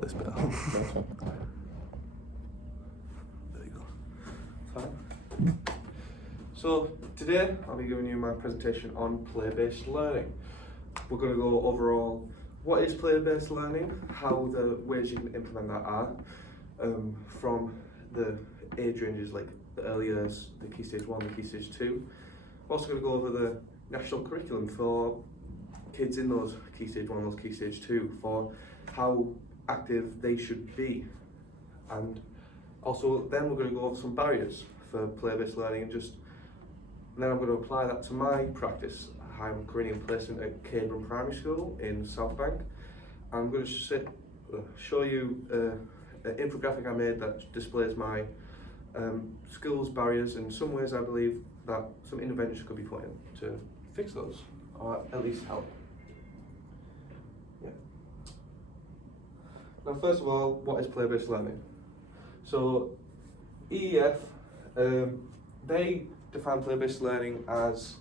cut this bit out. There you go. Fine. So today I'll be giving you my presentation on play-based learning. We're going to go overall what is play-based learning, how the ways you can implement that are, from the age ranges like the early years, the Key Stage 1, the Key Stage 2. We're also going to go over the national curriculum for kids in those Key Stage 1, those Key Stage 2, for how active they should be. And also then we're going to go over some barriers for play-based learning, and then I'm going to apply that to my practice. I'm currently in placement at Cabram Primary School in South Bank. I'm going to show you an infographic I made that displays my school's barriers, and some ways I believe that some interventions could be put in to fix those, or at least help. Yeah. Now, first of all, what is play-based learning? So, EEF, they define play-based learning as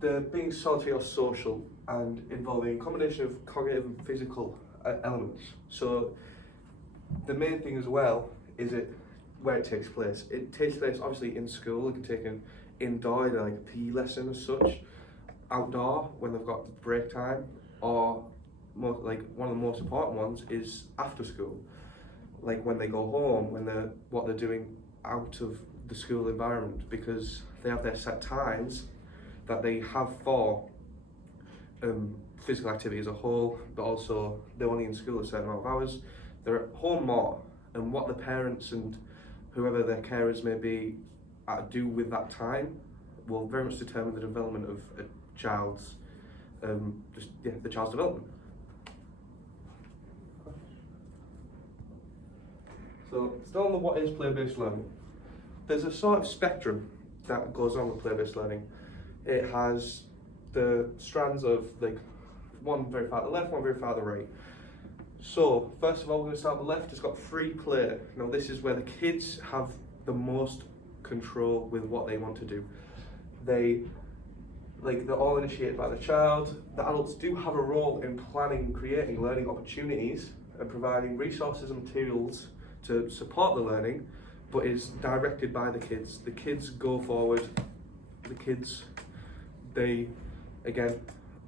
the being solitary or social and involving a combination of cognitive and physical elements. So the main thing as well is where it takes place. It takes place obviously in school. It can take an indoor, like a PE lesson as such, outdoor when they've got break time, or like one of the most important ones is after school, like when they go home, what they're doing out of the school environment, because they have their set times that they have for physical activity as a whole, but also they're only in school a certain amount of hours. They're at home more, and what the parents and whoever their carers may be do with that time will very much determine the development of a child's the child's development. So still on what is play-based learning, there's a sort of spectrum that goes on with play-based learning. It has the strands of like one very far to the left, one very far to the right. So first of all, we're going to start on the left. It's got free play. Now this is where the kids have the most control with what they want to do. They're all initiated by the child. The adults do have a role in planning, creating learning opportunities and providing resources and materials to support the learning, but is directed by the kids. The kids go forward. The kids, they, again,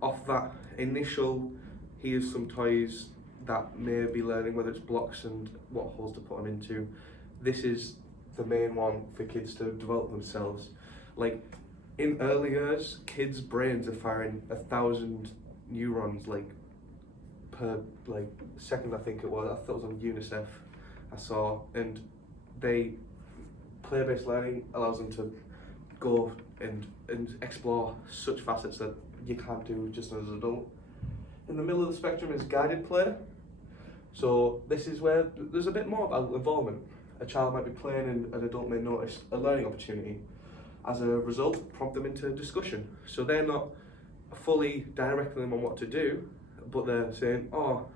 off that initial, here's some toys that may be learning, whether it's blocks and what holes to put them into. This is the main one for kids to develop themselves. Like in early years, kids' brains are firing 1,000 neurons per second. I think it was. I thought it was on UNICEF. I saw, and play-based learning allows them to go and explore such facets that you can't do just as an adult. In the middle of the spectrum is guided play. So this is where there's a bit more about involvement. A child might be playing and an adult may notice a learning opportunity. As a result, prompt them into discussion. So they're not fully directing them on what to do, but they're saying, oh,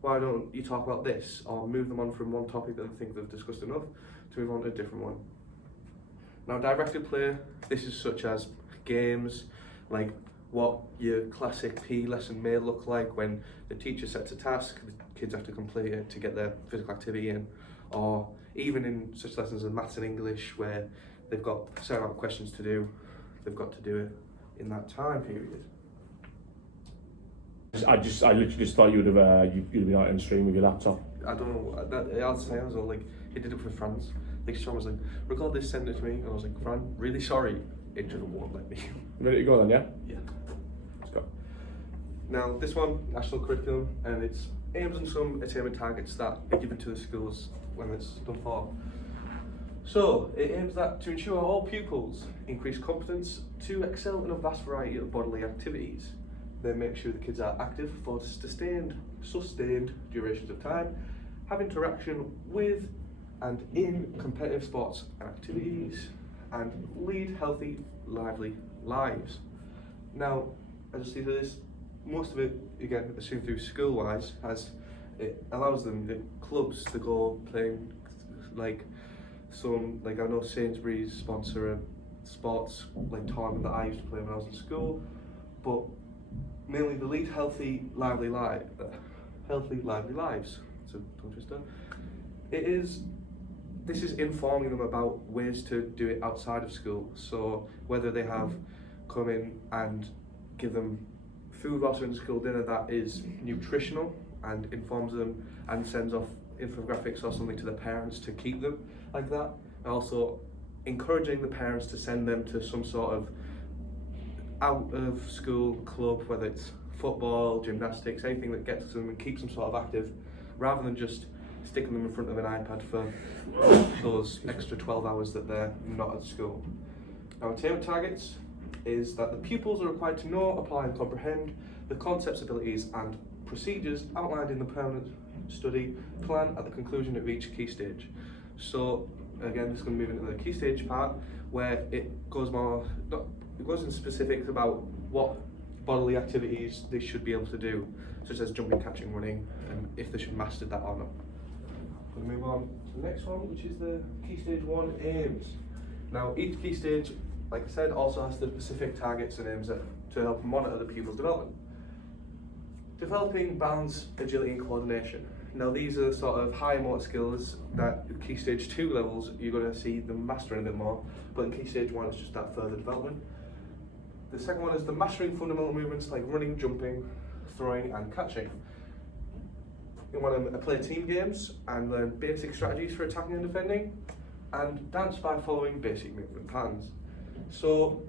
why don't you talk about this? Or move them on from one topic that they think they've discussed enough to move on to a different one. Now, directed play, this is such as games, like what your classic PE lesson may look like when the teacher sets a task, the kids have to complete it to get their physical activity in, or even in such lessons as maths and English where they've got a certain amount of questions to do, they've got to do it in that time period. I literally just thought you'd have been out on stream with your laptop. I don't know, I'll say I was all like, he did it for France. Like Sean was like, record this, send it to me, and I was like, Fran, really sorry, it just won't let me. Ready to go then, yeah? Yeah. Let's go. Now this one, national curriculum, and it's aims on some attainment targets that are given to the schools when it's done for. So it aims to ensure all pupils increase competence to excel in a vast variety of bodily activities. They make sure the kids are active for sustained durations of time, have interaction with and in competitive sports and activities, and lead healthy, lively lives. Now, as you see this, most of it, again, assumed through school-wise, as it allows them, the clubs, to go playing, I know Sainsbury's sponsor a sports tournament that I used to play when I was in school, but mainly they lead healthy, lively lives. a tongue twister. This is informing them about ways to do it outside of school. So whether they have come in and give them food whilst in school dinner that is nutritional and informs them and sends off infographics or something to the parents to keep them like that. And also encouraging the parents to send them to some sort of out of school club, whether it's football, gymnastics, anything that gets them and keeps them sort of active, rather than just sticking them in front of an iPad for those extra 12 hours that they're not at school. Our attainment targets is that the pupils are required to know, apply and comprehend the concepts, abilities and procedures outlined in the permanent study plan at the conclusion of each key stage. So again, this is going to move into the key stage part where it goes into specifics about what bodily activities they should be able to do, such as jumping, catching, running, and if they should master that or not. We'll move on to the next one, which is the Key Stage 1 aims. Now, each key stage, like I said, also has the specific targets and aims to help monitor the pupil's development. Developing balance, agility and coordination. Now, these are the sort of higher motor skills that at Key Stage 2 levels you're going to see them mastering a bit more, but in Key Stage 1 it's just that further development. The second one is the mastering fundamental movements like running, jumping, throwing and catching. You want to play team games and learn basic strategies for attacking and defending, and dance by following basic movement patterns. So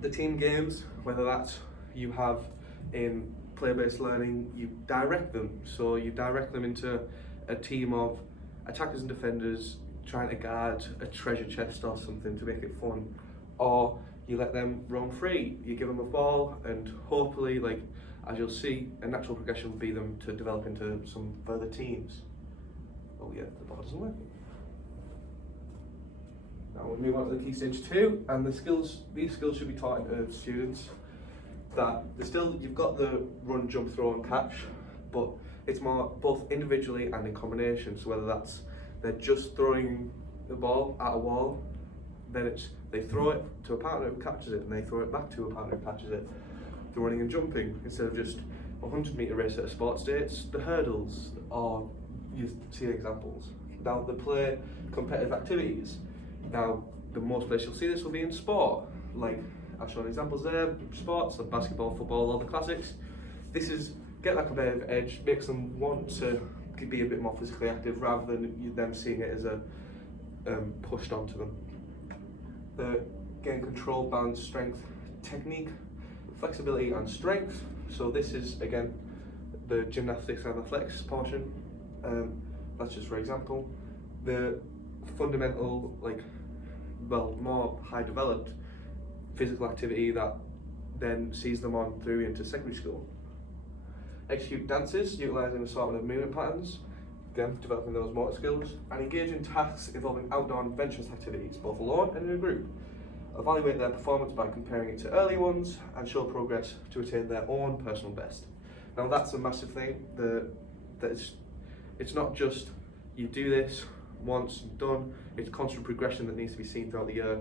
the team games, whether that's you have in play-based learning, you direct them. So you direct them into a team of attackers and defenders trying to guard a treasure chest or something to make it fun, or you let them roam free. You give them a ball, and hopefully, like as you'll see, a natural progression will be them to develop into some further teams. Oh yeah, the ball doesn't work. Now we'll move on to the Key Stage 2, and these skills should be taught to students that you've got the run, jump, throw and catch, but it's more both individually and in combination. So whether that's they're just throwing the ball at a wall, then they throw it to a partner who catches it, and they throw it back to a partner who catches it. The running and jumping, instead of just a 100-metre race at a sports day, it's the hurdles, or you see examples. Now they play competitive activities. Now the most place you'll see this will be in sport, like I've shown examples there, sports like basketball, football, all the classics. This is get that competitive edge, makes them want to be a bit more physically active rather than them seeing it as a pushed onto them. The gain control, balance, strength, technique, flexibility and strength. So this is again the gymnastics and athletics portion. That's just for example. The fundamental, more high developed physical activity that then sees them on through into secondary school. Execute dances, utilising an assortment of movement patterns, again developing those motor skills, and engage in tasks involving outdoor and adventurous activities, both alone and in a group. Evaluate their performance by comparing it to early ones and show progress to attain their own personal best. Now that's a massive thing, it's not just you do this once and done, it's constant progression that needs to be seen throughout the year,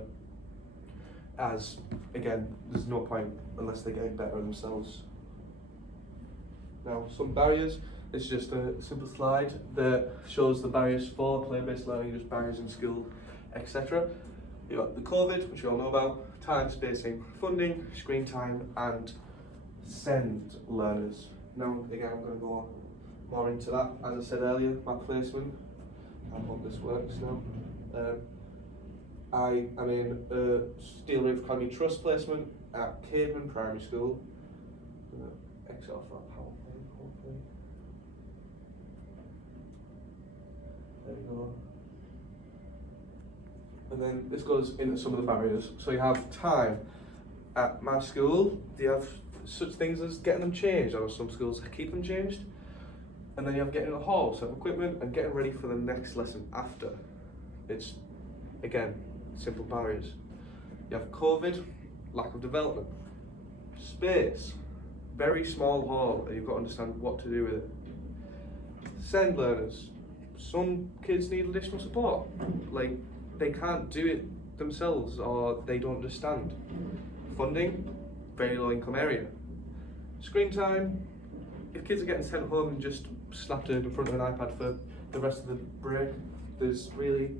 as again there's no point unless they're getting better themselves. Now some barriers, it's just a simple slide that shows the barriers for play-based learning, just barriers in school, etc. You've got the COVID, which you all know about, time, spacing, funding, screen time, and SEND learners. Now, again, I'm going to go more into that. As I said earlier, my placement, I hope this works now. I am in a Steel Reef Academy Trust placement at Caveman Primary School. Exit off that PowerPoint, hopefully. There we go. And then this goes into some of the barriers. So you have time. At my school, do you have such things as getting them changed, or some schools keep them changed? And then you have getting in the hall, set of equipment, and getting ready for the next lesson after. It's, again, simple barriers. You have COVID, lack of development. Space, very small hall, and you've got to understand what to do with it. SEND learners, some kids need additional support. Like, they can't do it themselves, or they don't understand. Funding, very low income area. Screen time, if kids are getting sent home and just slapped in front of an iPad for the rest of the break. There's really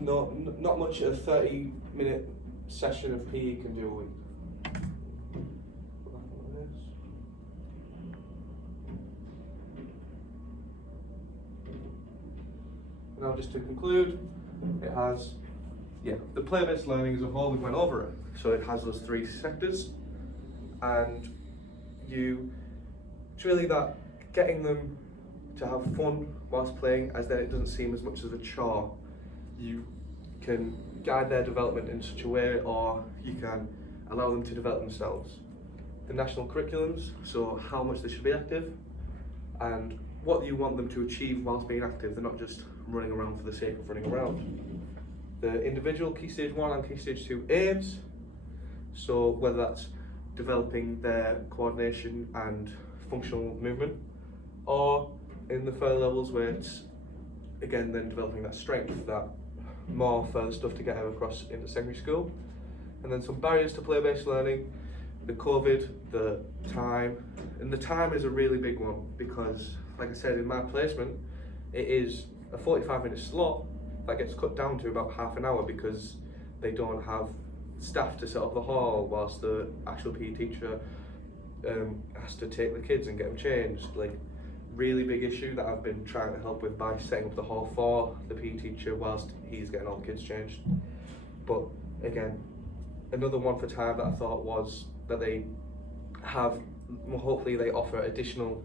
not much a 30-minute session of PE can do a week. Now, just to conclude, it has, the player-based learning as a whole, we went over it. So it has those 3 sectors, and it's really that getting them to have fun whilst playing, as then it doesn't seem as much as a chore. You can guide their development in such a way, or you can allow them to develop themselves. The national curriculums, so how much they should be active, and what you want them to achieve whilst being active. They're not just running around for the sake of running around. The individual Key Stage 1 and Key Stage 2 aims, so whether that's developing their coordination and functional movement, or in the further levels where it's, again, then developing that strength, that more further stuff to get them across into secondary school. And then some barriers to play-based learning, the COVID, the time, and the time is a really big one because, like I said, in my placement, it is a 45-minute slot that gets cut down to about half an hour because they don't have staff to set up the hall whilst the actual PE teacher has to take the kids and get them changed. Like, really big issue that I've been trying to help with by setting up the hall for the PE teacher whilst he's getting all the kids changed. But again, another one for time that I thought was that they have, well, hopefully they offer additional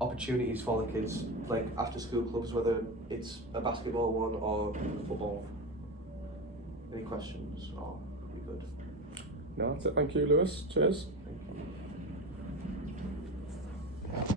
opportunities for the kids, like after school clubs, whether it's a basketball one or football. Any questions? Or are we good? No, that's it. Thank you, Lewis. Cheers. Thank you.